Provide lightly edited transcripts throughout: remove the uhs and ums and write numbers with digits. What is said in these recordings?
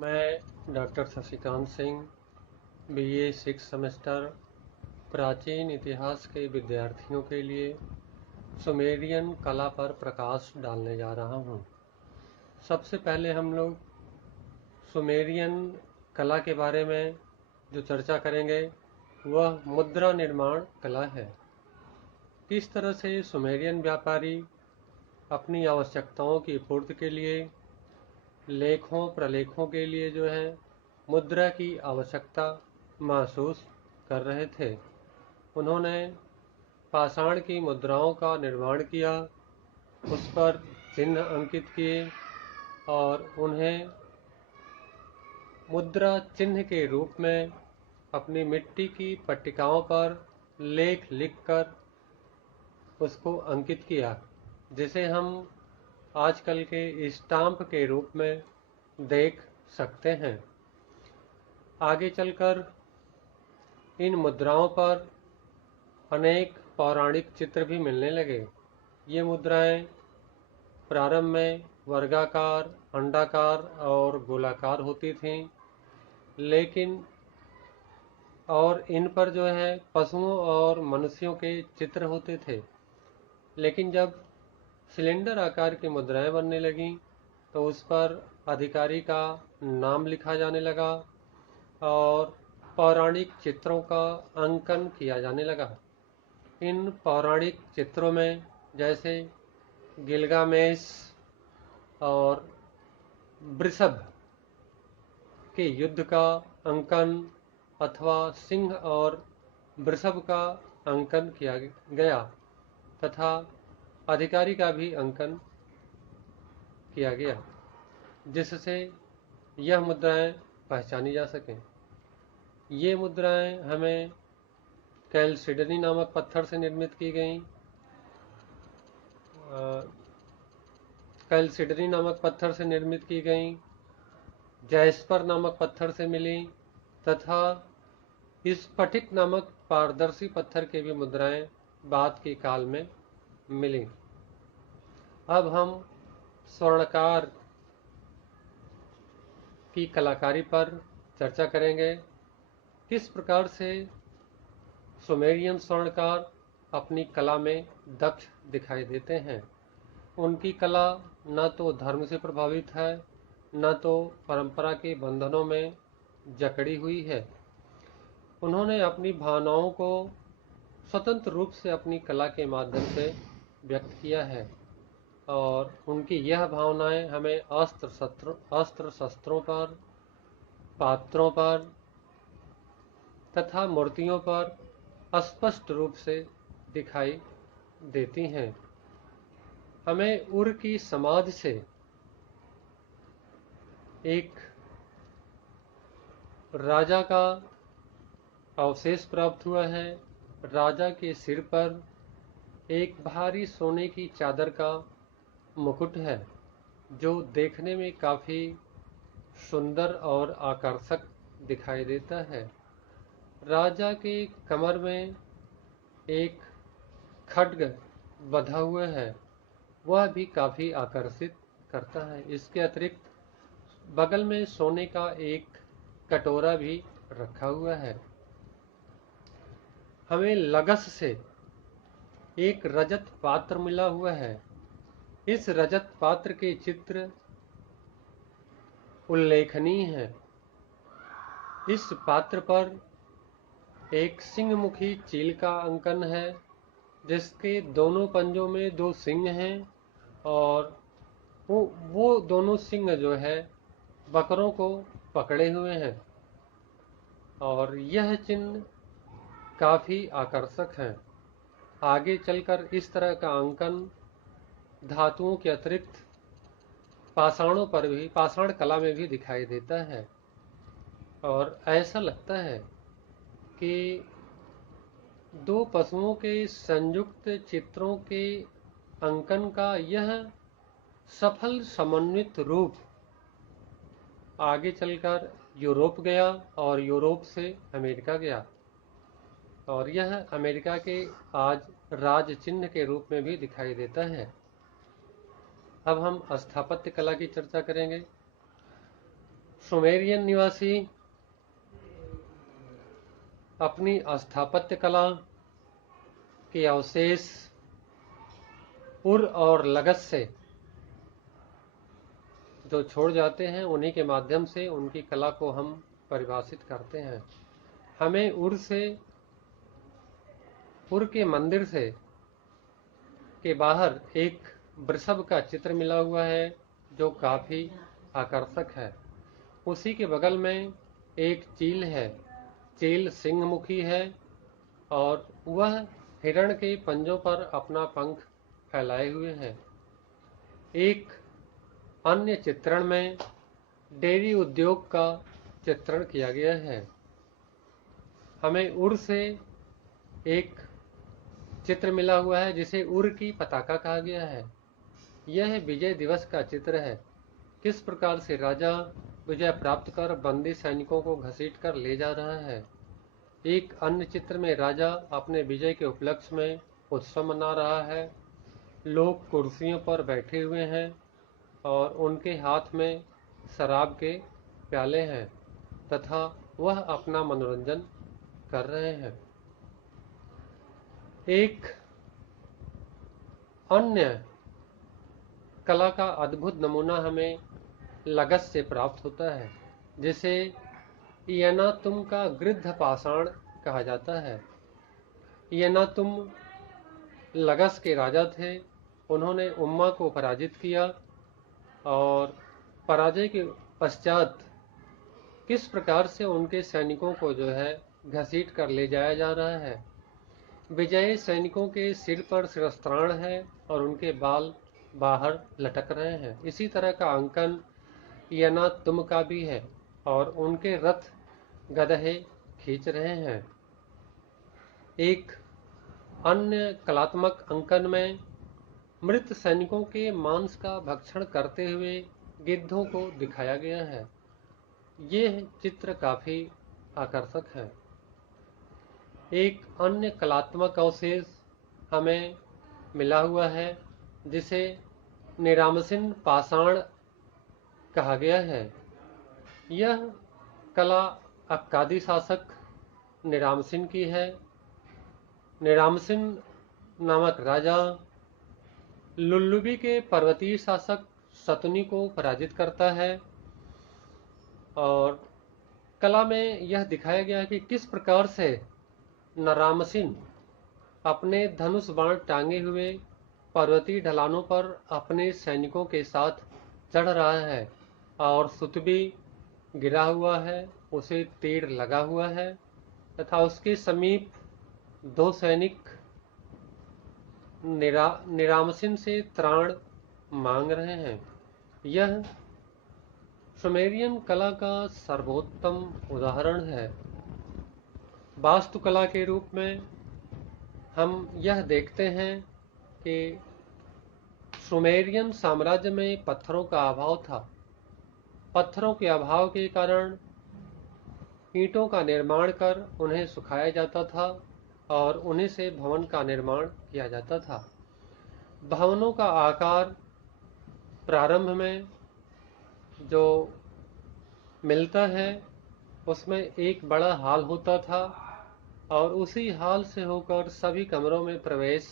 मैं doctor Shashikant Singh, BA 6 semester, प्राचीन इतिहास के विद्यार्थियों के लिए सुमेरियन कला पर प्रकाश डालने जा रहा हूँ। सबसे पहले हम लोग सुमेरियन कला के बारे में जो चर्चा करेंगे वह मुद्रा निर्माण कला है। किस तरह से सुमेरियन व्यापारी अपनी आवश्यकताओं की पूर्ति के लिए लेखों प्रलेखों के लिए जो है मुद्रा की आवश्यकता महसूस कर रहे थे। उन्होंने पाषाण की मुद्राओं का निर्माण किया, उस पर चिन्ह अंकित किए और उन्हें मुद्रा चिन्ह के रूप में अपनी मिट्टी की पट्टिकाओं पर लेख लिखकर उसको अंकित किया, जिसे हम आजकल के स्टाम्प के रूप में देख सकते हैं। आगे चलकर इन मुद्राओं पर अनेक पौराणिक चित्र भी मिलने लगे। ये मुद्राएं प्रारंभ में वर्गाकार, अंडाकार और गोलाकार होती थीं, लेकिन और इन पर जो है पशुओं और मनुष्यों के चित्र होते थे। लेकिन जब सिलेंडर आकार की मुद्राएं बनने लगीं तो उस पर अधिकारी का नाम लिखा जाने लगा और पौराणिक चित्रों का अंकन किया जाने लगा। इन पौराणिक चित्रों में जैसे गिलगामेश और वृषभ के युद्ध का अंकन अथवा सिंह और वृषभ का अंकन किया गया तथा अधिकारी का भी अंकन किया गया, जिससे यह मुद्राएं पहचानी जा सकें। ये मुद्राएं हमें कैलसिडनी नामक पत्थर से निर्मित की गईं। कैलसिडनी नामक पत्थर से निर्मित की गईं, जैस्पर नामक पत्थर से मिली तथा स्फटिक नामक पारदर्शी पत्थर की भी मुद्राएं बाद के काल में मिली। अब हम स्वर्णकार की कलाकारी पर चर्चा करेंगे। किस प्रकार से सुमेरियन स्वर्णकार अपनी कला में दक्ष दिखाई देते हैं। उनकी कला न तो धर्म से प्रभावित है, न तो परंपरा के बंधनों में जकड़ी हुई है। उन्होंने अपनी भावनाओं को स्वतंत्र रूप से अपनी कला के माध्यम से व्यक्त किया है और उनकी यह भावनाएं हमें अस्त्र शस्त्रों पर, पात्रों पर तथा मूर्तियों पर स्पष्ट रूप से दिखाई देती हैं। हमें उर की समाधि से एक राजा का अवशेष प्राप्त हुआ है। राजा के सिर पर एक भारी सोने की चादर का मुकुट है, जो देखने में काफी सुंदर और आकर्षक दिखाई देता है। राजा के कमर में एक खड्ग बंधा हुआ है, वह भी काफी आकर्षित करता है। इसके अतिरिक्त बगल में सोने का एक कटोरा भी रखा हुआ है। हमें लगस से एक रजत पात्र मिला हुआ है। इस रजत पात्र के चित्र उल्लेखनीय है। इस पात्र पर एक सिंहमुखी चील का अंकन है, जिसके दोनों पंजों में 2 सिंह हैं और वो दोनों सिंह जो है बकरों को पकड़े हुए हैं और यह चिन्ह काफी आकर्षक है। आगे चलकर इस तरह का अंकन धातुओं के अतिरिक्त पाषाणों पर भी, पाषाण कला में भी दिखाई देता है और ऐसा लगता है कि 2 पशुओं के संयुक्त चित्रों के अंकन का यह सफल समन्वित रूप आगे चलकर यूरोप गया और यूरोप से अमेरिका गया और यह अमेरिका के आज राज चिन्ह के रूप में भी दिखाई देता है। अब हम स्थापत्य कला की चर्चा करेंगे। सुमेरियन निवासी अपनी स्थापत्य कला के अवशेष उर और लगस से जो छोड़ जाते हैं, उन्हीं के माध्यम से उनकी कला को हम परिभाषित करते हैं। हमें उर के मंदिर से के बाहर एक वृषभ का चित्र मिला हुआ है जो काफी आकर्षक है। उसी के बगल में एक चील है। चील सिंहमुखी है और वह हिरण के पंजों पर अपना पंख फैलाए हुए है। एक अन्य चित्रण में डेयरी उद्योग का चित्रण किया गया है। हमें उर से एक चित्र मिला हुआ है जिसे उर की पताका कहा गया है। यह विजय दिवस का चित्र है। किस प्रकार से राजा विजय प्राप्त कर बंदी सैनिकों को घसीट कर ले जा रहा है। एक अन्य चित्र में राजा अपने विजय के उपलक्ष्य में उत्सव मना रहा है। लोग कुर्सियों पर बैठे हुए हैं और उनके हाथ में शराब के प्याले हैं तथा वह अपना मनोरंजन कर रहे हैं। एक अन्य कला का अद्भुत नमूना हमें लगस से प्राप्त होता है, जिसे यनातुम का गृध्र पाषाण कहा जाता है। यनातुम लगस के राजा थे। उन्होंने उम्मा को पराजित किया और पराजय के पश्चात किस प्रकार से उनके सैनिकों को जो है घसीट कर ले जाया जा रहा है। विजयी सैनिकों के सिर पर शिरस्त्राण है और उनके बाल बाहर लटक रहे हैं। इसी तरह का अंकन यनातुम का भी है और उनके रथ गदहे खींच रहे हैं। एक अन्य कलात्मक अंकन में मृत सैनिकों के मांस का भक्षण करते हुए गिद्धों को दिखाया गया है। यह चित्र काफी आकर्षक है। एक अन्य कलात्मक अवशेष हमें मिला हुआ है जिसे निरामसिन पाषाण कहा गया है। यह कला अक्कादी शासक निरामसिन की है। निरामसिन नामक राजा लुल्लुबी के पर्वतीय शासक शतुनी को पराजित करता है और कला में यह दिखाया गया कि किस प्रकार से नरामसिन अपने धनुष बाण टांगे हुए पर्वतीय ढलानों पर अपने सैनिकों के साथ चढ़ रहा है और सुतबी गिरा हुआ है, उसे तीर लगा हुआ है तथा उसके समीप दो सैनिक निरामसिन से त्राण मांग रहे हैं। यह सुमेरियन कला का सर्वोत्तम उदाहरण है। वास्तुकला के रूप में हम यह देखते हैं कि सुमेरियन साम्राज्य में पत्थरों का अभाव था। पत्थरों के अभाव के कारण ईंटों का निर्माण कर उन्हें सुखाया जाता था और उन्हीं से भवन का निर्माण किया जाता था। भवनों का आकार प्रारंभ में जो मिलता है उसमें एक बड़ा हॉल होता था और उसी हॉल से होकर सभी कमरों में प्रवेश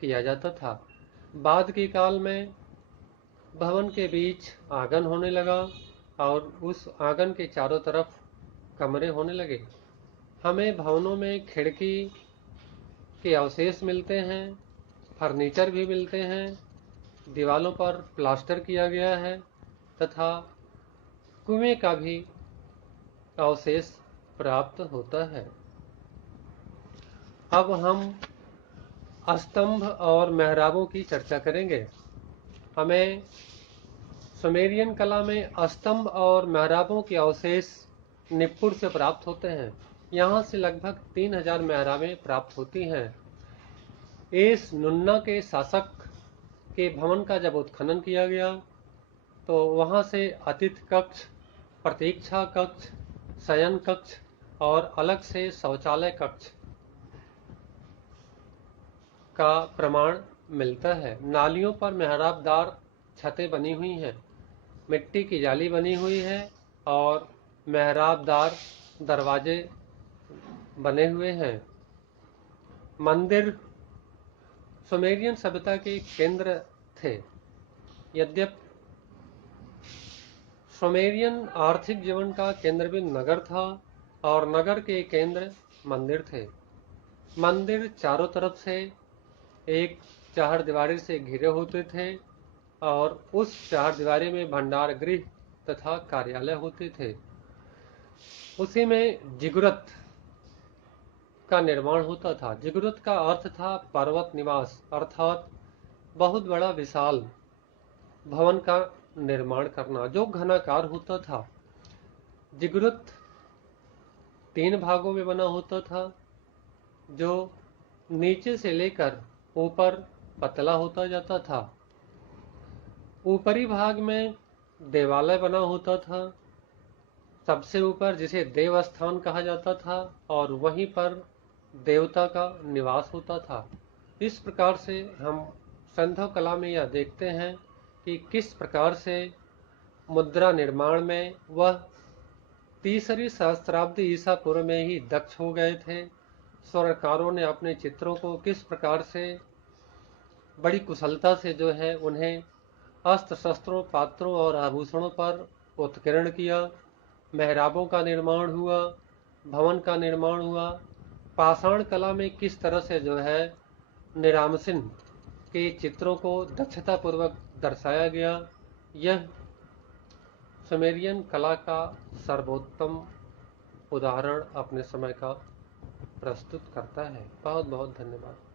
किया जाता था। बाद के काल में भवन के बीच आंगन होने लगा और उस आंगन के चारों तरफ कमरे होने लगे। हमें भवनों में खिड़की के अवशेष मिलते हैं, फर्नीचर भी मिलते हैं, दीवालों पर प्लास्टर किया गया है तथा कुएं का भी अवशेष प्राप्त होता है। अब हम स्तंभ और मेहराबों की चर्चा करेंगे। हमें सुमेरियन कला में स्तंभ और मेहराबों के अवशेष निप्पुर से प्राप्त होते हैं। यहाँ से लगभग 3000 मेहराबें प्राप्त होती हैं। एस नुन्ना के शासक के भवन का जब उत्खनन किया गया तो वहाँ से अतिथि कक्ष, प्रतीक्षा कक्ष, शयन कक्ष और अलग से शौचालय कक्ष का प्रमाण मिलता है। नालियों पर मेहराबदार छतें बनी हुई हैं, मिट्टी की जाली बनी हुई है और मेहराबदार दरवाजे बने हुए हैं। मंदिर सुमेरियन सभ्यता के केंद्र थे। यद्यपि सुमेरियन आर्थिक जीवन का केंद्र भी नगर था और नगर के केंद्र मंदिर थे। मंदिर चारों तरफ से एक चारदीवारी से घिरे होते थे और उस चारदीवारी में भंडार गृह तथा कार्यालय होते थे। उसी में जिगुरत का निर्माण होता था। जिगुरत का अर्थ था पर्वत निवास, अर्थात बहुत बड़ा विशाल भवन का निर्माण करना जो घनाकार होता था। जिगुरत 3 भागों में बना होता था, जो नीचे से लेकर ऊपर पतला होता जाता था। ऊपरी भाग में देवालय बना होता था, सबसे ऊपर जिसे देवस्थान कहा जाता था, और वहीं पर देवता का निवास होता था। इस प्रकार से हम संधव कला में यह देखते हैं कि किस प्रकार से मुद्रा निर्माण में वह 3री सहस्त्राब्दी ईसा पूर्व में ही दक्ष हो गए थे। स्वर्णकारों ने अपने चित्रों को किस प्रकार से बड़ी कुशलता से जो है उन्हें अस्त्र शस्त्रों, पात्रों और आभूषणों पर उत्कीर्ण किया। मेहराबों का निर्माण हुआ, भवन का निर्माण हुआ। पाषाण कला में किस तरह से जो है निरामसिन के चित्रों को दक्षतापूर्वक दर्शाया गया, यह सुमेरियन कला का सर्वोत्तम उदाहरण अपने समय का प्रस्तुत करता है। बहुत बहुत धन्यवाद।